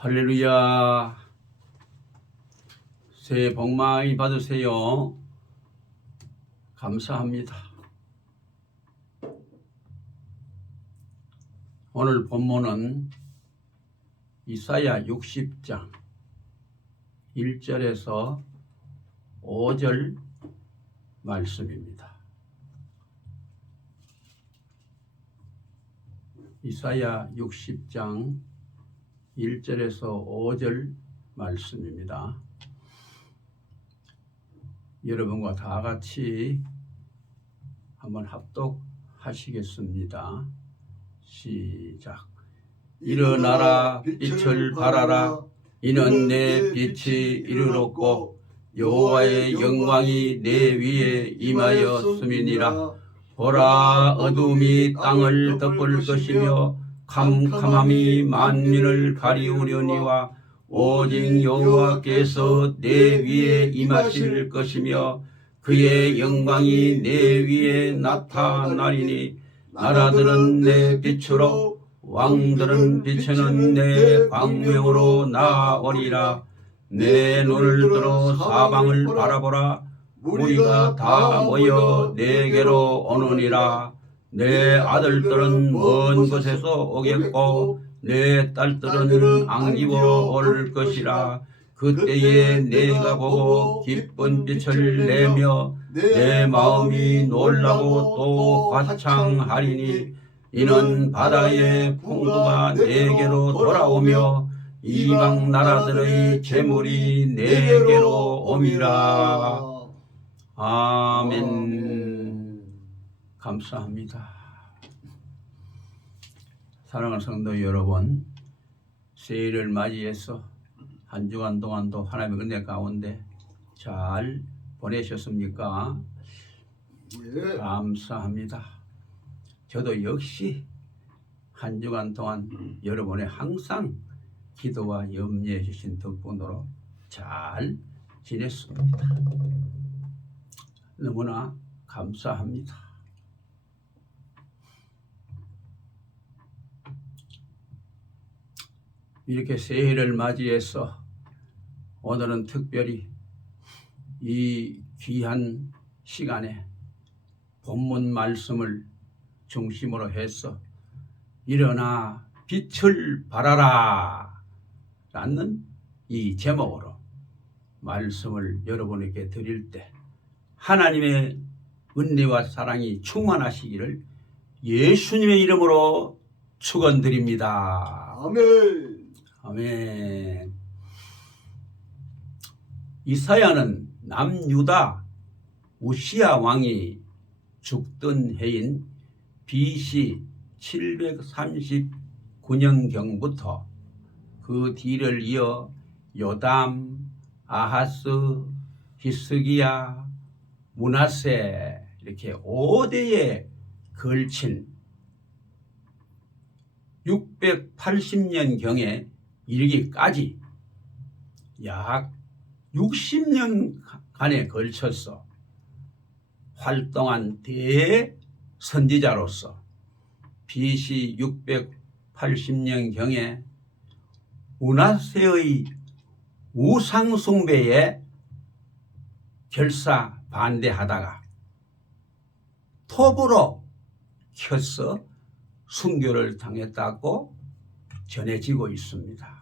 할렐루야. 새해 복 많이 받으세요. 감사합니다. 오늘 본문은 이사야 60장 1절에서 5절 말씀입니다. 이사야 60장 1절에서 5절 말씀입니다. 여러분과 다 같이 한번 합독하시겠습니다. 시작. 일어나라, 빛을 발하라. 이는 내 빛이 이르렀고 여호와의 영광이 내 위에 임하였음이니라. 보라, 어둠이 땅을 덮을 것이며 캄캄함이 만민을 가리우려니와 오직 여호와께서 내 위에 임하실 것이며 그의 영광이 내 위에 나타나리니 나라들은 내 빛으로 왕들은 비추는 내 광명으로 나아오리라. 내 눈을 들어 사방을 바라보라. 우리가 다 모여 내게로 오느니라. 내 아들들은 먼 곳에서 오겠고 내 딸들은 안기고 올 것이라. 그때에 내가 보고 기쁜 빛을 내며 내 마음이 놀라고 또 화창하리니 이는 바다의 풍부가 내게로 돌아오며 이방 나라들의 재물이 내게로 옴이라. 아멘. 감사합니다. 사랑하는 성도 여러분, 새해를 맞이해서 한 주간 동안도 하나님의 은혜 가운데 잘 보내셨습니까? 예. 감사합니다. 저도 역시 한 주간 동안 여러분의 항상 기도와 염려해 주신 덕분으로 잘 지냈습니다. 너무나 감사합니다. 이렇게 새해를 맞이해서 오늘은 특별히 이 귀한 시간에 본문 말씀을 중심으로 해서 일어나 빛을 발하라 라는 이 제목으로 말씀을 여러분에게 드릴 때 하나님의 은혜와 사랑이 충만하시기를 예수님의 이름으로 축원드립니다. 아멘. 아멘. 이사야는 남유다 우시야 왕이 죽던 해인 BC 739년경부터 그 뒤를 이어 요담, 아하스, 히스기야, 므낫세 이렇게 5대에 걸친 680년경에 이르기까지 약 60년간에 걸쳐서 활동한 대선지자로서 BC 680년경에 므낫세의 우상숭배에 결사 반대하다가 톱으로 켜서 순교를 당했다고 전해지고 있습니다.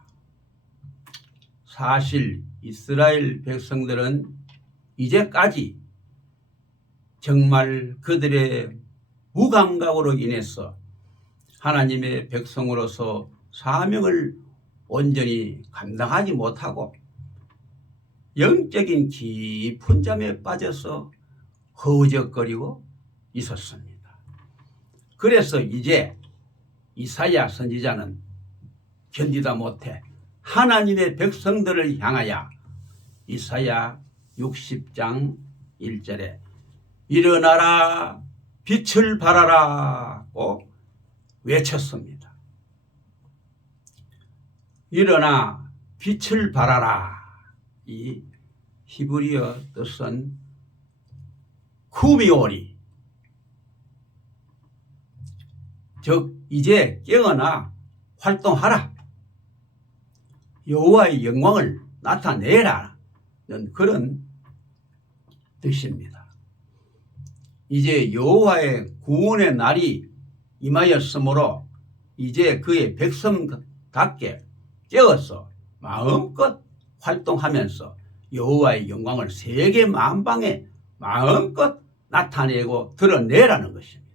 사실 이스라엘 백성들은 이제까지 정말 그들의 무감각으로 인해서 하나님의 백성으로서 사명을 온전히 감당하지 못하고 영적인 깊은 잠에 빠져서 허우적거리고 있었습니다. 그래서 이제 이사야 선지자는 견디다 못해 하나님의 백성들을 향하여 이사야 60장 1절에 일어나라 빛을 발하라고 외쳤습니다. 일어나 빛을 발하라. 이 히브리어 뜻은 쿠미오리, 즉 이제 깨어나 활동하라. 여호와의 영광을 나타내라는 그런 뜻입니다. 이제 여호와의 구원의 날이 임하였으므로 이제 그의 백성답게 깨어서 마음껏 활동하면서 여호와의 영광을 세계 만방에 마음껏 나타내고 드러내라는 것입니다.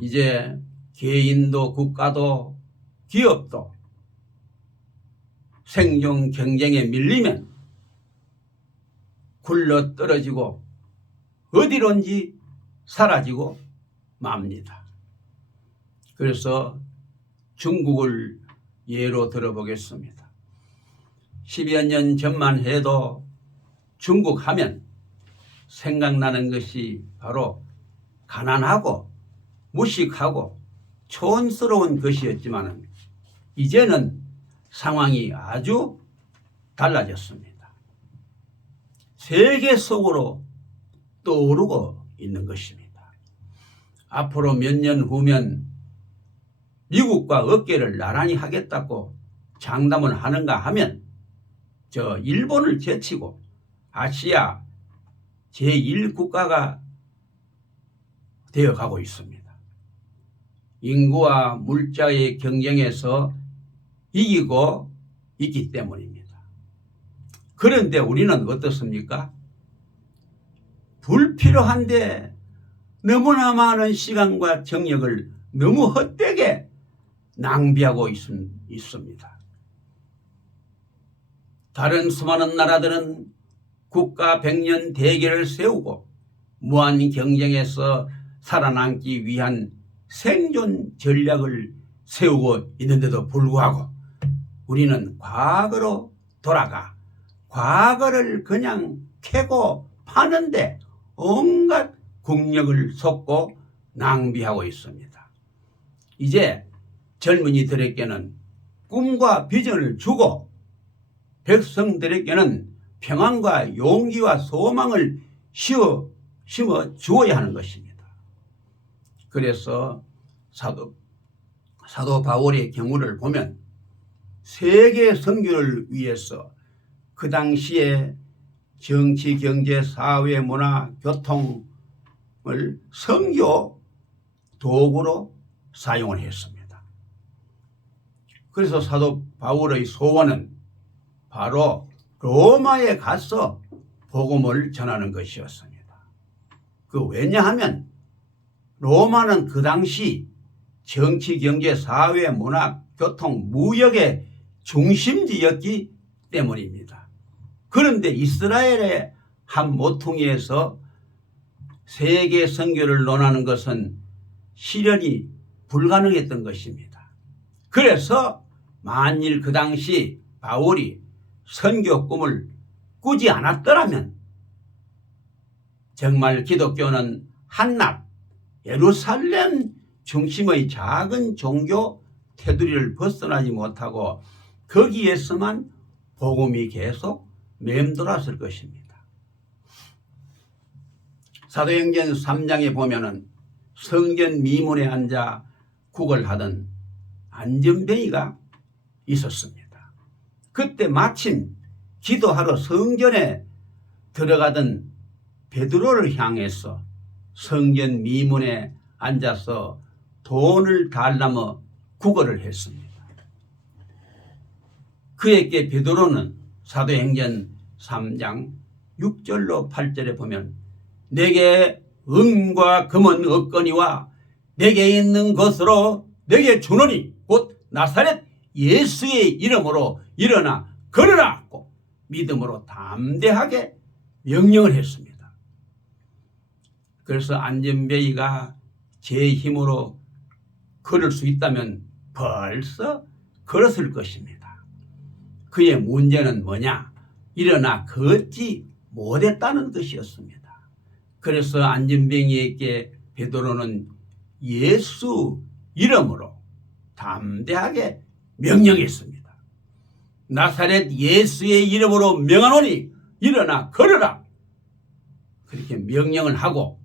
이제 개인도 국가도 기업도 생존 경쟁에 밀리면 굴러 떨어지고 어디론지 사라지고 맙니다. 그래서 중국을 예로 들어보겠습니다. 10여 년 전만 해도 중국 하면 생각나는 것이 바로 가난하고 무식하고 촌스러운 것이었지만 이제는 상황이 아주 달라졌습니다. 세계 속으로 떠오르고 있는 것입니다. 앞으로 몇 년 후면 미국과 어깨를 나란히 하겠다고 장담을 하는가 하면 저 일본을 제치고 아시아 제1국가가 되어가고 있습니다. 인구와 물자의 경쟁에서 이기고 있기 때문입니다. 그런데 우리는 어떻습니까? 불필요한데 너무나 많은 시간과 정력을 너무 헛되게 낭비하고 있습니다. 다른 수많은 나라들은 국가 백년 대계를 세우고 무한 경쟁에서 살아남기 위한 생존 전략을 세우고 있는데도 불구하고 우리는 과거로 돌아가 과거를 그냥 캐고 파는데 온갖 국력을 쏟고 낭비하고 있습니다. 이제 젊은이들에게는 꿈과 비전을 주고 백성들에게는 평안과 용기와 소망을 심어 주어야 하는 것입니다. 그래서 사도 바울의 경우를 보면 세계 선교를 위해서 그 당시에 정치, 경제, 사회, 문화, 교통을 선교 도구로 사용을 했습니다. 그래서 사도 바울의 소원은 바로 로마에 가서 복음을 전하는 것이었습니다. 왜냐하면 로마는 그 당시 정치, 경제, 사회, 문화, 교통, 무역의 중심지였기 때문입니다. 그런데 이스라엘의 한 모퉁이에서 세계 선교를 논하는 것은 실현이 불가능했던 것입니다. 그래서 만일 그 당시 바울이 선교 꿈을 꾸지 않았더라면 정말 기독교는 한낱 예루살렘 중심의 작은 종교 테두리를 벗어나지 못하고 거기에서만 복음이 계속 맴돌았을 것입니다. 사도행전 3장에 보면은 성전 미문에 앉아 구걸하던 안전뱅이가 있었습니다. 그때 마침 기도하러 성전에 들어가던 베드로를 향해서 성전 미문에 앉아서 돈을 달라며 구걸을 했습니다. 그에게 베드로는 사도행전 3장 6절로 8절에 보면 내게 은과 금은 없거니와 내게 있는 것으로 내게 주노니 곧 나사렛 예수의 이름으로 일어나 걸으라 고 믿음으로 담대하게 명령을 했습니다. 그래서 안전뱅이가 제 힘으로 걸을 수 있다면 벌써 걸었을 것입니다. 그의 문제는 뭐냐? 일어나 걷지 못했다는 것이었습니다. 그래서 안전뱅이에게 베드로는 예수 이름으로 담대하게 명령했습니다. 나사렛 예수의 이름으로 명하노니 일어나 걸으라. 그렇게 명령을 하고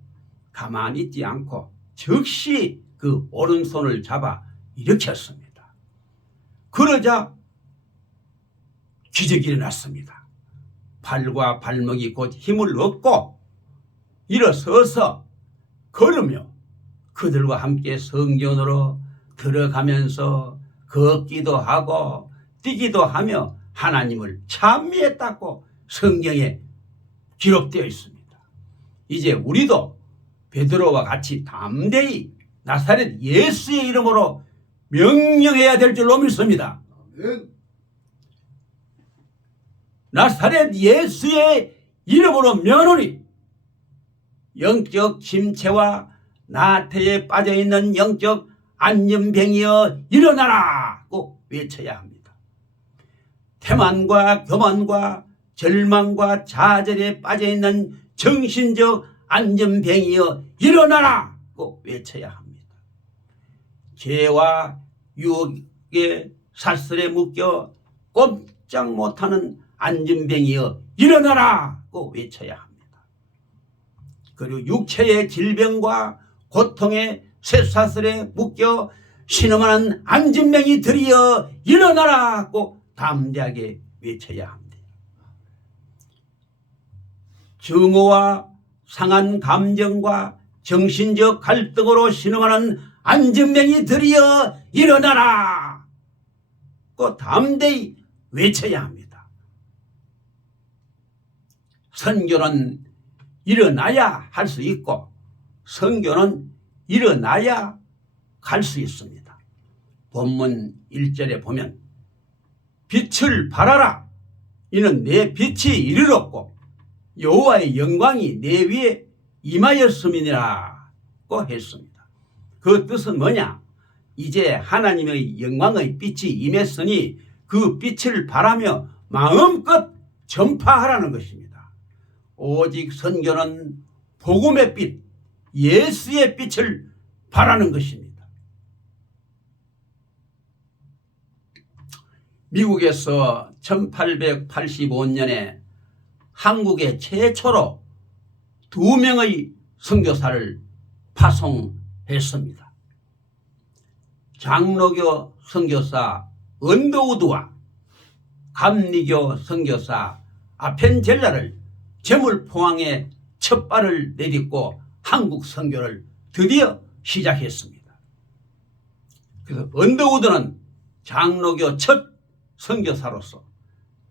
가만히 있지 않고 즉시 그 오른손을 잡아 일으켰습니다. 그러자 기적이 일어났습니다. 발과 발목이 곧 힘을 얻고 일어서서 걸으며 그들과 함께 성전으로 들어가면서 걷기도 하고 뛰기도 하며 하나님을 찬미했다고 성경에 기록되어 있습니다. 이제 우리도 베드로와 같이 담대히 나사렛 예수의 이름으로 명령해야 될 줄로 믿습니다. 아멘. 나사렛 예수의 이름으로 명하노니 영적 침체와 나태에 빠져있는 영적 안전병이여 일어나라고 외쳐야 합니다. 태만과 교만과 절망과 좌절에 빠져있는 정신적 안전병이여 일어나라고 외쳐야 합니다. 죄와 유혹의 사슬에 묶여 꼼짝 못하는 안전병이여 일어나라고 외쳐야 합니다. 그리고 육체의 질병과 고통의 쇠사슬에 묶여 신음하는 안전병이 들이여 일어나라고 담대하게 외쳐야 합니다. 증오와 상한 감정과 정신적 갈등으로 신음하는 안전병이 들이여 일어나라 고 담대히 외쳐야 합니다. 선교는 일어나야 할 수 있고 선교는 일어나야 갈 수 있습니다. 본문 1절에 보면 빛을 발하라 이는 내 빛이 이르렀고 여호와의 영광이 내 위에 임하였음이니라고 했습니다. 그 뜻은 뭐냐? 이제 하나님의 영광의 빛이 임했으니 그 빛을 발하며 마음껏 전파하라는 것입니다. 오직 선교는 복음의 빛, 예수의 빛을 발하는 것입니다. 미국에서 1885년에 한국에 최초로 2명의 선교사를 파송했습니다. 장로교 선교사 언더우드와 감리교 선교사 아펜젤라를 제물포항에 첫 발을 내딛고 한국 선교를 드디어 시작했습니다. 그래서 언더우드는 장로교 첫 선교사로서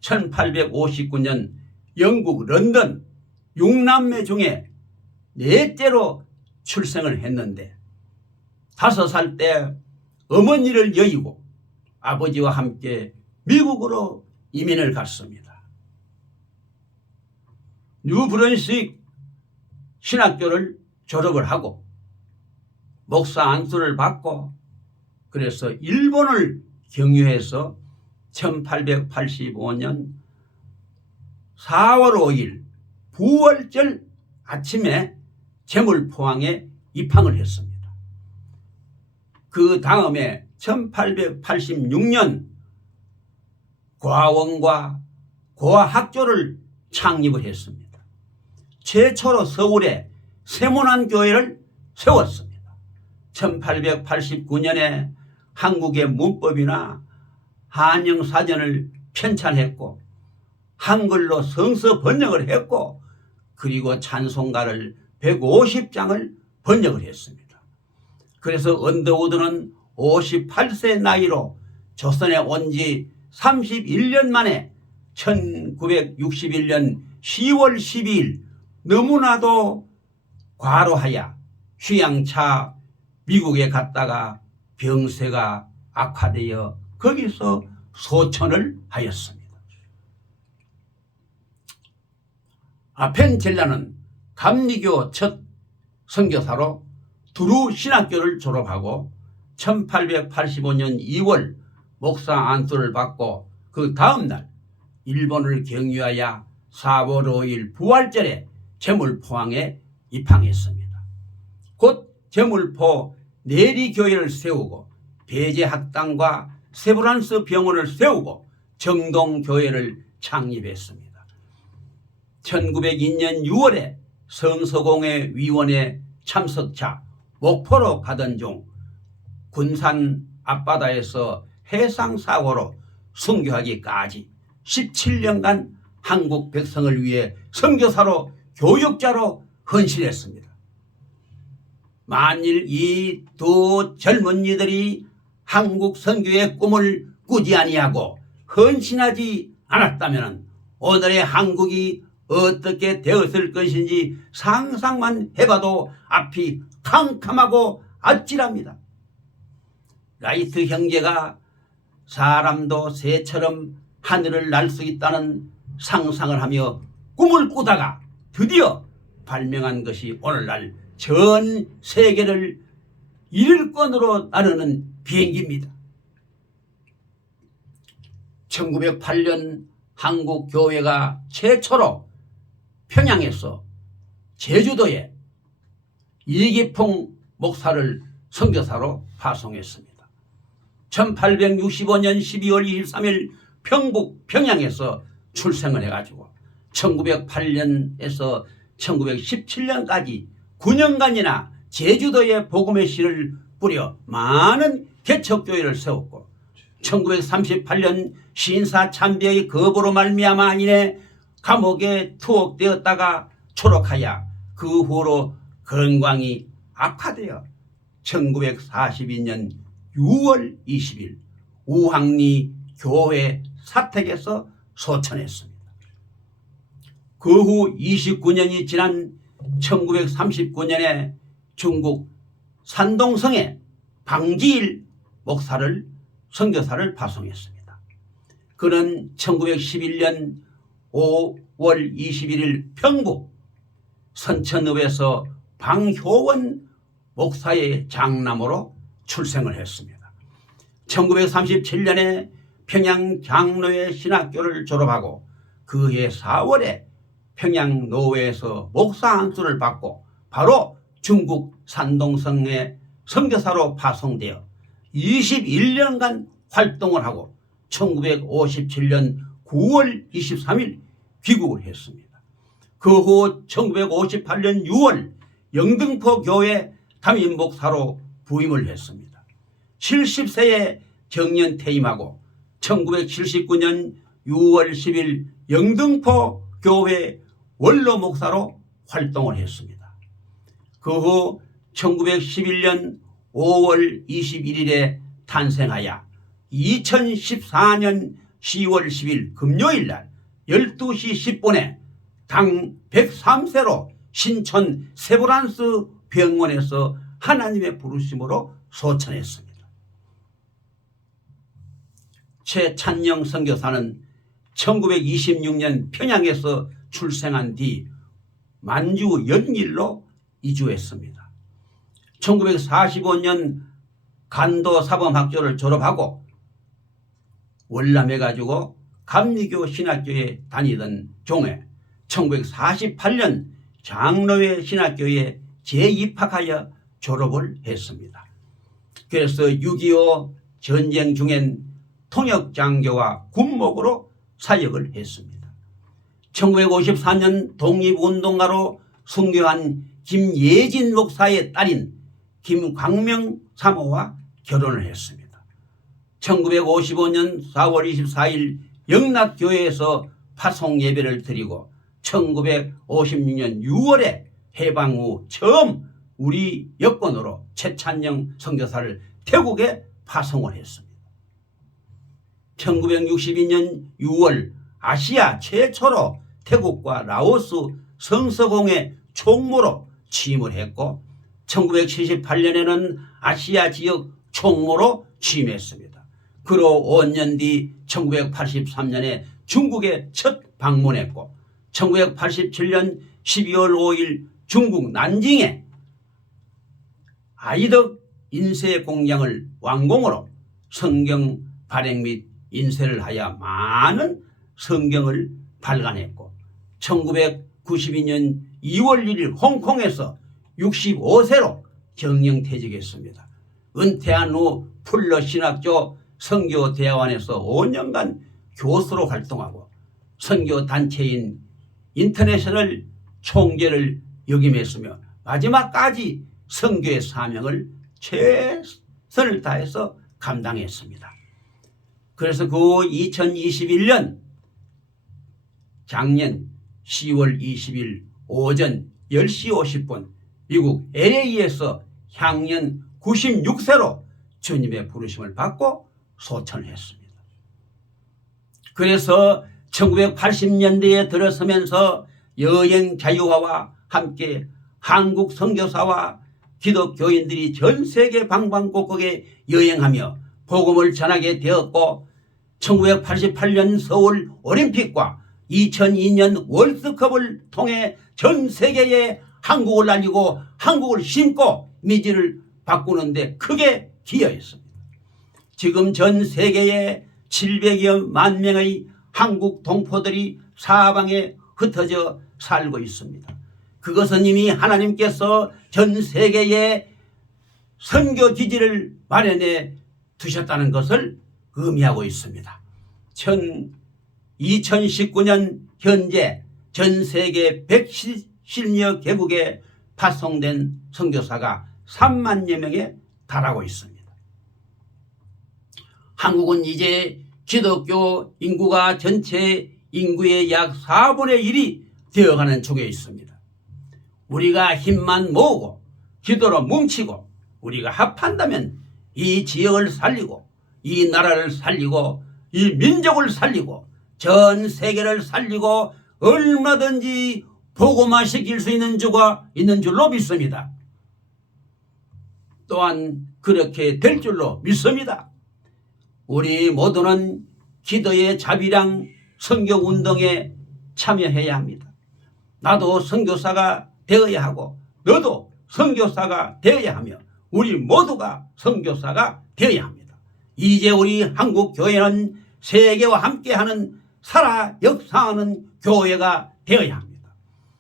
1859년 영국 런던 6남매 중에 넷째로 출생을 했는데 5살 때 어머니를 여의고 아버지와 함께 미국으로 이민을 갔습니다. 뉴브런스윅 신학교를 졸업을 하고 목사 안수를 받고 그래서 일본을 경유해서 1885년 4월 5일 부활절 아침에 제물포항에 입항을 했습니다. 그 다음에 1886년 과원과 고아학교를 창립을 했습니다. 최초로 서울에 세문안교회를 세웠습니다. 1889년에 한국의 문법이나 한영사전을 편찬했고 한글로 성서 번역을 했고 그리고 찬송가를 150장을 번역을 했습니다. 그래서 언더우드는 58세 나이로 조선에 온 지 31년 만에 1961년 10월 12일 너무나도 과로하여 휴양차 미국에 갔다가 병세가 악화되어 거기서 소천을 하였습니다. 아펜젤라는 감리교 첫 선교사로 두루 신학교를 졸업하고 1885년 2월 목사 안수를 받고 그 다음날 일본을 경유하여 4월 5일 부활절에 제물포항에 입항했습니다. 곧 제물포 내리교회를 세우고 배제학당과 세브란스 병원을 세우고 정동교회를 창립했습니다. 1902년 6월에 성서공회 위원회 참석차 목포로 가던 중 군산 앞바다에서 해상사고로 순교하기까지 17년간 한국 백성을 위해 선교사로 교육자로 헌신했습니다. 만일 이 두 젊은이들이 한국 선교의 꿈을 꾸지 아니하고 헌신하지 않았다면 오늘의 한국이 어떻게 되었을 것인지 상상만 해봐도 앞이 캄캄하고 아찔합니다. 라이트 형제가 사람도 새처럼 하늘을 날 수 있다는 상상을 하며 꿈을 꾸다가 드디어 발명한 것이 오늘날 전 세계를 일권으로 나르는 비행기입니다. 1908년 한국 교회가 최초로 평양에서 제주도에 이기풍 목사를 선교사로 파송했습니다. 1865년 12월 23일 평북 평양에서 출생을 해가지고 1908년에서 1917년까지 9년간이나 제주도에 복음의 씨를 뿌려 많은 개척교회를 세웠고 1938년 신사 참배의 거부로 말미암아 인해 감옥에 투옥되었다가 초록하여 그 후로 건강이 악화되어 1942년 6월 20일 우황리 교회 사택에서 소천했습니다. 그 후 29년이 지난 1939년에 중국 산동성에 방지일 목사를 선교사를 파송했습니다. 그는 1911년 5월 21일 평북 선천읍에서 방효원 목사의 장남으로 출생을 했습니다. 1937년에 평양 장로회 신학교를 졸업하고 그해 4월에 평양 노회에서 목사 안수를 받고 바로 중국 산동성에 선교사로 파송되어 21년간 활동을 하고 1957년 9월 23일 귀국을 했습니다. 그 후 1958년 6월 영등포 교회 담임 목사로 부임을 했습니다. 70세에 정년 퇴임하고 1979년 6월 10일 영등포 교회 원로 목사로 활동을 했습니다. 그 후 1911년 5월 21일에 탄생하여 2014년 10월 10일 금요일 날 12시 10분에 당 103세로 신촌 세브란스 병원에서 하나님의 부르심으로 소천했습니다. 최찬영 선교사는 1926년 평양에서 출생한 뒤 만주 연길로 이주했습니다. 1945년 간도사범학교를 졸업하고 월남에 가지고 감리교 신학교에 다니던 종에 1948년 장로회 신학교에 재입학하여 졸업을 했습니다. 그래서 6.25 전쟁 중엔 통역장교와 군목으로 사역을 했습니다. 1954년 독립운동가로 순교한 김예진 목사의 딸인 김광명 사모와 결혼을 했습니다. 1955년 4월 24일 영락교회에서 파송 예배를 드리고 1956년 6월에 해방 후 처음 우리 여권으로 최찬영 선교사를 태국에 파송을 했습니다. 1962년 6월 아시아 최초로 태국과 라오스 성서공회 총무로 취임을 했고 1978년에는 아시아 지역 총무로 취임했습니다. 그로 5년 뒤 1983년에 중국에 첫 방문했고 1987년 12월 5일 중국 난징에 아이덕 인쇄 공장을 완공으로 성경 발행 및 인쇄를 하여 많은 성경을 발간했고 1992년 2월 1일 홍콩에서 65세로 정령퇴직했습니다. 은퇴한 후 풀러 신학교 선교대학원에서 5년간 교수로 활동하고 선교단체인 인터내셔널 총재를 역임했으며 마지막까지 선교의 사명을 최선을 다해서 감당했습니다. 그래서 그 2021년 작년 10월 20일 오전 10시 50분 미국 LA에서 향년 96세로 주님의 부르심을 받고 소천을 했습니다. 그래서 1980년대에 들어서면서 여행 자유화와 함께 한국 선교사와 기독교인들이 전 세계 방방곡곡에 여행하며 복음을 전하게 되었고 1988년 서울 올림픽과 2002년 월드컵을 통해 전 세계에 한국을 알리고 한국을 심고 이미지를 바꾸는데 크게 기여했습니다. 지금 전 세계에 700여 명의 한국 동포들이 사방에 흩어져 살고 있습니다. 그것은 이미 하나님께서 전 세계에 선교 기지를 마련해 두셨다는 것을 의미하고 있습니다. 2019년 현재 전 세계 110여 개국에 파송된 선교사가 3만여 명에 달하고 있습니다. 한국은 이제 기독교 인구가 전체 인구의 약 4분의 1이 되어가는 중에 있습니다. 우리가 힘만 모으고 기도로 뭉치고 우리가 합한다면 이 지역을 살리고 이 나라를 살리고 이 민족을 살리고 전 세계를 살리고 얼마든지 복음화시킬 수 있는 주가 있는 줄로 믿습니다. 또한 그렇게 될 줄로 믿습니다. 우리 모두는 기도의 자비랑 선교운동에 참여해야 합니다. 나도 선교사가 되어야 하고 너도 선교사가 되어야 하며 우리 모두가 선교사가 되어야 합니다. 이제 우리 한국교회는 세계와 함께하는 살아 역사하는 교회가 되어야 합니다.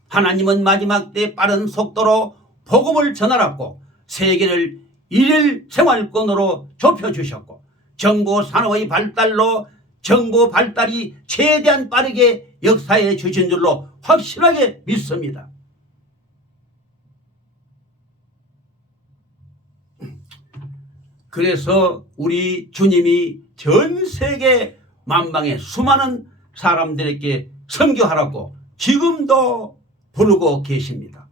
하나님은 마지막 때 빠른 속도로 복음을 전하라고 세계를 일일 생활권으로 좁혀주셨고 정보 산업의 발달로 정보 발달이 최대한 빠르게 역사해 주신 줄로 확실하게 믿습니다. 그래서 우리 주님이 전 세계 만방의 수많은 사람들에게 선교하라고 지금도 부르고 계십니다.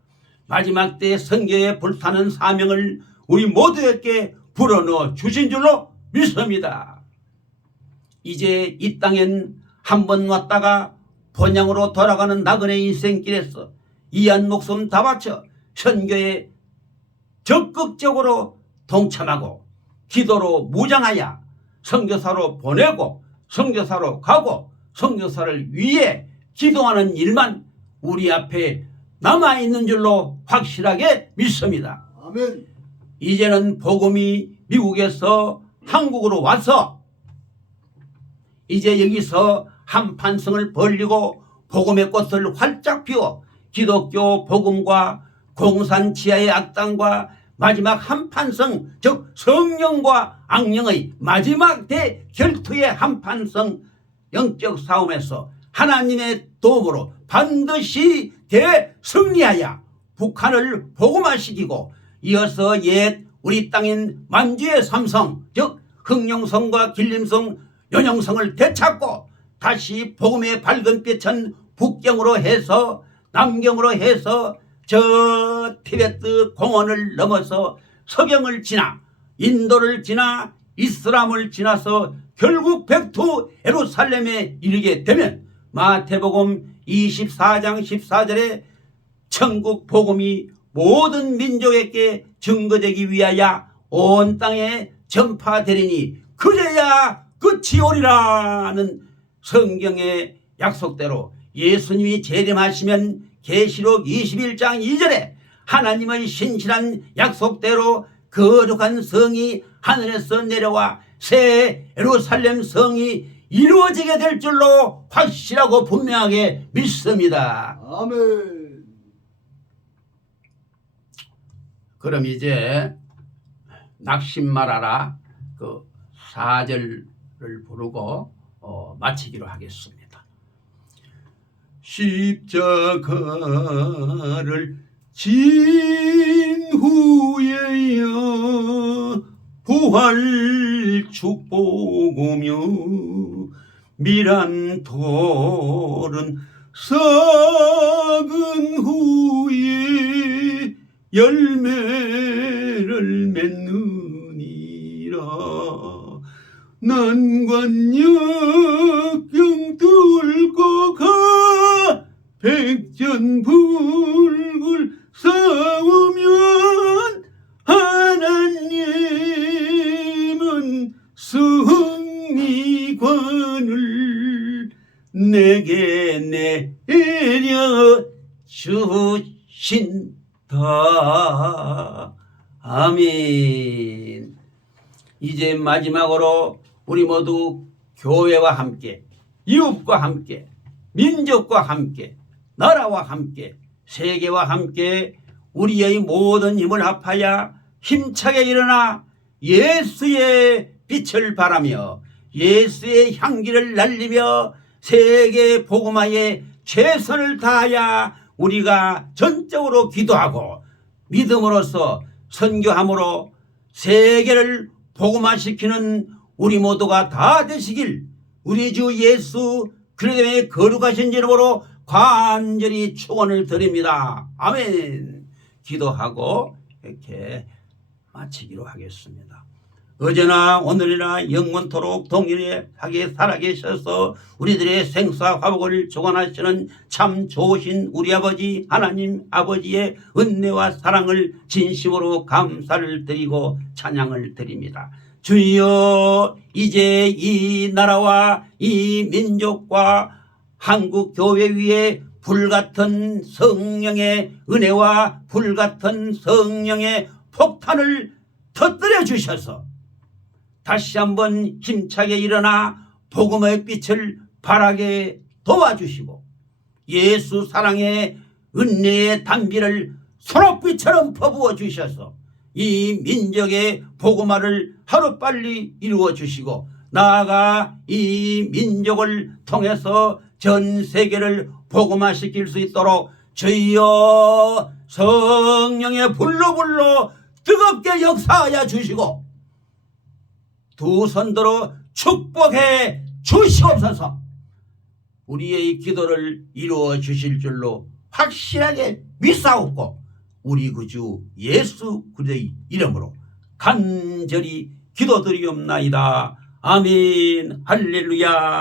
마지막 때 선교에 불타는 사명을 우리 모두에게 불어넣어 주신 줄로 믿습니다. 이제 이 땅엔 한 번 왔다가 본향으로 돌아가는 나그네 인생길에서 이한 목숨 다 바쳐 선교에 적극적으로 동참하고 기도로 무장하여 선교사로 보내고 선교사로 가고 선교사를 위해 기도하는 일만 우리 앞에 남아있는 줄로 확실하게 믿습니다. 아멘. 이제는 복음이 미국에서 한국으로 와서 이제 여기서 한판성을 벌리고 복음의 꽃을 활짝 피워 기독교 복음과 공산 지하의 악당과 마지막 한판성 즉 성령과 악령의 마지막 대결투의 한판성 영적 싸움에서 하나님의 도움으로 반드시 대승리하여 북한을 복음화시키고 이어서 옛 우리 땅인 만주의 삼성 즉 흥룡성과 길림성 연영성을 되찾고 다시 복음의 밝은 빛은 북경으로 해서 남경으로 해서 저 티베트 공원을 넘어서 서경을 지나 인도를 지나 이슬람을 지나서 결국 백두 예루살렘에 이르게 되면 마태복음 24장 14절에 천국 복음이 모든 민족에게 증거되기 위하여 온 땅에 전파되리니 그제야 끝이 오리라는 성경의 약속대로 예수님이 재림하시면 계시록 21장 2절에 하나님의 신실한 약속대로 거룩한 성이 하늘에서 내려와 새 예루살렘 성이 이루어지게 될 줄로 확실하고 분명하게 믿습니다. 아멘. 그럼 이제 낙심 말아라 그 4절을 부르고 마치기로 하겠습니다. 십자가를 진 후에야 부활 늘 축복하며 미란 돌은 썩은 후에 열매를 맺느니라. 난관역경 뚫고 가 백전불굴 싸우면 하나님은 승리관을 내게 내려 주신다. 아멘. 이제 마지막으로 우리 모두 교회와 함께, 이웃과 함께, 민족과 함께, 나라와 함께, 세계와 함께 우리의 모든 힘을 합하여 힘차게 일어나 예수의 빛을 바라며 예수의 향기를 날리며 세계 복음화에 최선을 다하여 우리가 전적으로 기도하고 믿음으로써 선교함으로 세계를 복음화시키는 우리 모두가 다 되시길 우리 주 예수 그리스도의 거룩하신 이름으로 간절히 축원을 드립니다. 아멘. 기도하고 이렇게 마치기로 하겠습니다. 어제나 오늘이나 영원토록 동일하게 살아계셔서 우리들의 생사 화복을 주관하시는 참 좋으신 우리 아버지 하나님 아버지의 은혜와 사랑을 진심으로 감사를 드리고 찬양을 드립니다. 주여, 이제 이 나라와 이 민족과 한국 교회 위에 불같은 성령의 은혜와 불같은 성령의 폭탄을 터뜨려 주셔서 다시 한번 힘차게 일어나 복음의 빛을 발하게 도와주시고 예수 사랑의 은혜의 단비를 소록빛처럼 퍼부어 주셔서 이 민족의 복음화를 하루빨리 이루어 주시고 나아가 이 민족을 통해서 전 세계를 복음화시킬 수 있도록 주여 성령의 불로 뜨겁게 역사하여 주시고 두 손 들어 축복해 주시옵소서. 우리의 기도를 이루어 주실 줄로 확실하게 믿사옵고 우리 구주 예수 그리스도의 이름으로 간절히 기도드리옵나이다. 아멘. 할렐루야.